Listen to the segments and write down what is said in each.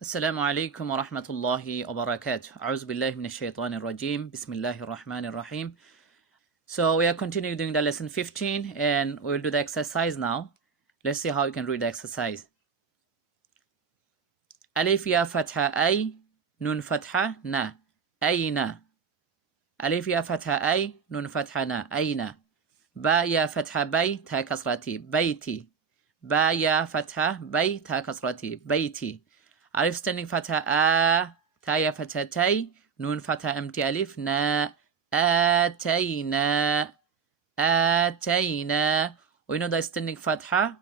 Assalamu alaikum wa rahmatullahi wa barakatuh. A'udhu billahi minash shaitanir rajim. Bismillahir rahmanir rahim. So we are continuing doing the lesson 15 and we'll do the exercise now. Let's see how you can read the exercise. Alif ya fatha ay, nun fatha na, ayna. Alif ya fatha ay, nun fatha na, ayna. Ba ya fatha bay, ta kasrati, bayti. Ba ya fatha bay, ta kasrati, bayti. Alif standing fatha a, ta ya fatha tay, nun fatha empty alif na, atayna, atayna. We know the standing fatha.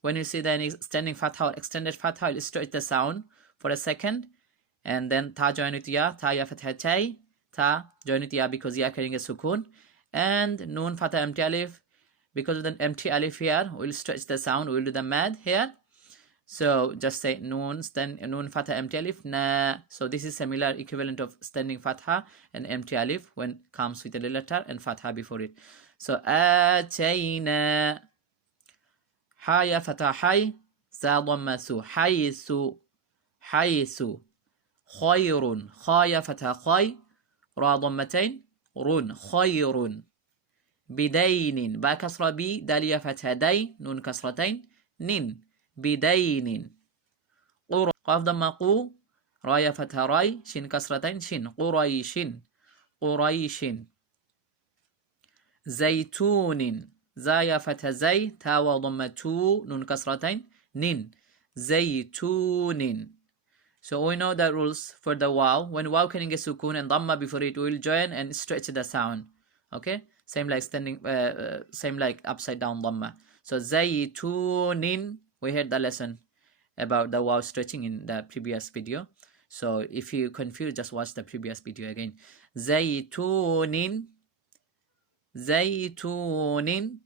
When you see the standing fatha or extended fatha, you'll stretch the sound for a second, and then ta join with ya, ta ya fatha tay, ta join with ya because ya carrying a sukun, and nun fatha empty alif. Because of the empty alif here, we'll stretch the sound. We'll do the mad here. So just say nun fatha empty alif na. So this is similar equivalent of standing fatha and empty alif when comes with a little letter and fatha before it. So atayna. Ha ya fatha hay, za dhamma su, haysu, haysu. Khayrun, kha ya fatha khay, ra dhammatain, run, khayrun. Bidainin, ba kasra bi, dal ya fatha day, nun kasratain, nin. بدين قاف ضم قو رايا فتح راي شين كسرتين شين قريش قريش زيتون زايا فتح زي تاو ضم تو نون كسرتين نين زيتون. So we know the rules for the waw. When waw can get sukun and dhamma before it, we will join and stretch the sound. Okay, same like standing, same like upside down dhamma. So zaytunin. We had the lesson about the waw stretching in the previous video. So if you confused, just watch the previous video again. Zaytunin, zaytunin,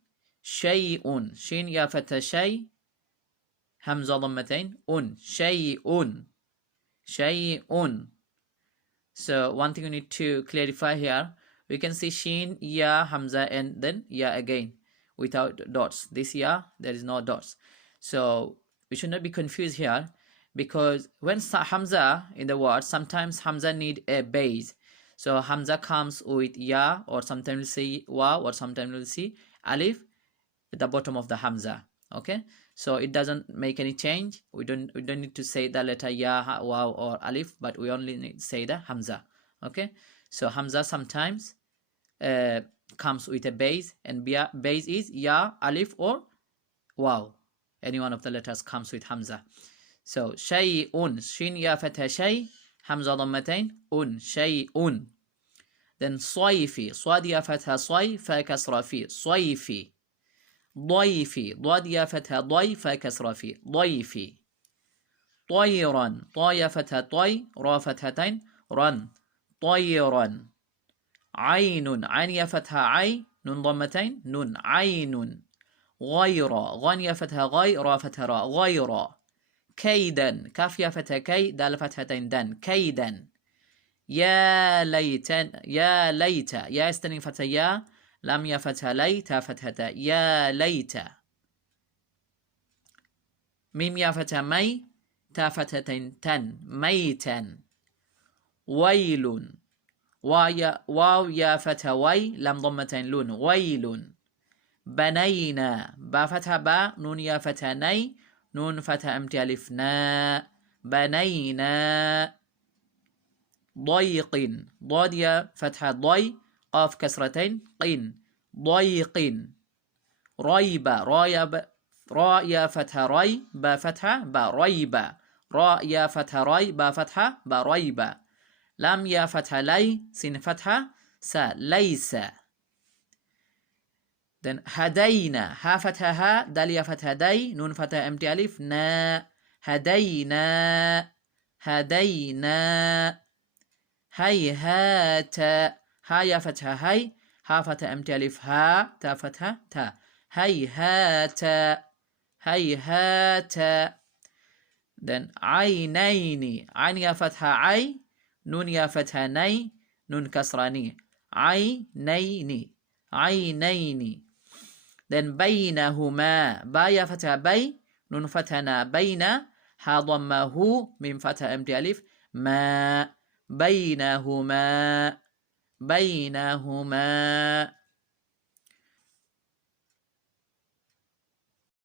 shay'un. Shin ya fatha shay, hamza dhammatain, shay'un, shay'un. So one thing you need to clarify here, we can see shin, ya, hamza, and then ya again without dots. This ya, there is no dots. So we should not be confused here, because when hamza in the word, sometimes hamza need a base. So hamza comes with ya, or sometimes we'll see wa, or sometimes we'll see alif at the bottom of the hamza. Okay, so it doesn't make any change. We don't need to say the letter ya, wa, or alif, but we only need to say the hamza. Okay, so hamza sometimes comes with a base, and base is ya, alif, or waw. Any one of the letters comes with hamza. So shay'un, shin ya fatha shay, hamza dhammatain, shay'un. Then swayfi, swad ya fatha sway, fa kasra fi, swayfi. Dayfi, dad ya fatha day, fa kasra fi, dayfi. Tayran, ta ya fatha tay, ra fathatain, ran, tayran. Aynun, ayn ya fatha ay, nun dhammatain, nun, aynun. غير غن يا فتح غي را فتح را غير كيدا كاف يا فتح كي دال فتحتين دن كيدا يا ليتن يا ليت يا استني فتح يا لم يا فتح لي تا فتحتا يا ليت ميم يا فتح مي تا فتحتين تن ميتا ويل واو يا فتح وي لم ضمتين لون ويل بنينا با فتح با نون يا فتح ني نون فتح امتي الف نا بنينا ضيق ضاد يا فتح ضي قاف كسرتين قين ضيق ريب را يا فتح ري با فتح با ريب را يا فتح ري با فتح با ريب لم يا فتح لي سين فتح سا ليس. Then hadayna, ha fatha ha, dal ya fatha day, nun fatha empty alif na, hadayna, hadayna. Hayhata, ha ya fatha hay, ha fatha empty alif ha, ta fatha ta. Hayhata, hayhata. Then aynayni, ayn ya fatha ay, nun ya fatha nay, nun kasrani. Aynayni, aynayni. Then baynahuma, ba ya fatha bay, nun fatha na bayna, ها ضمة هو، ميم فتحة امتي ألف، ما، بينهما، بينهما.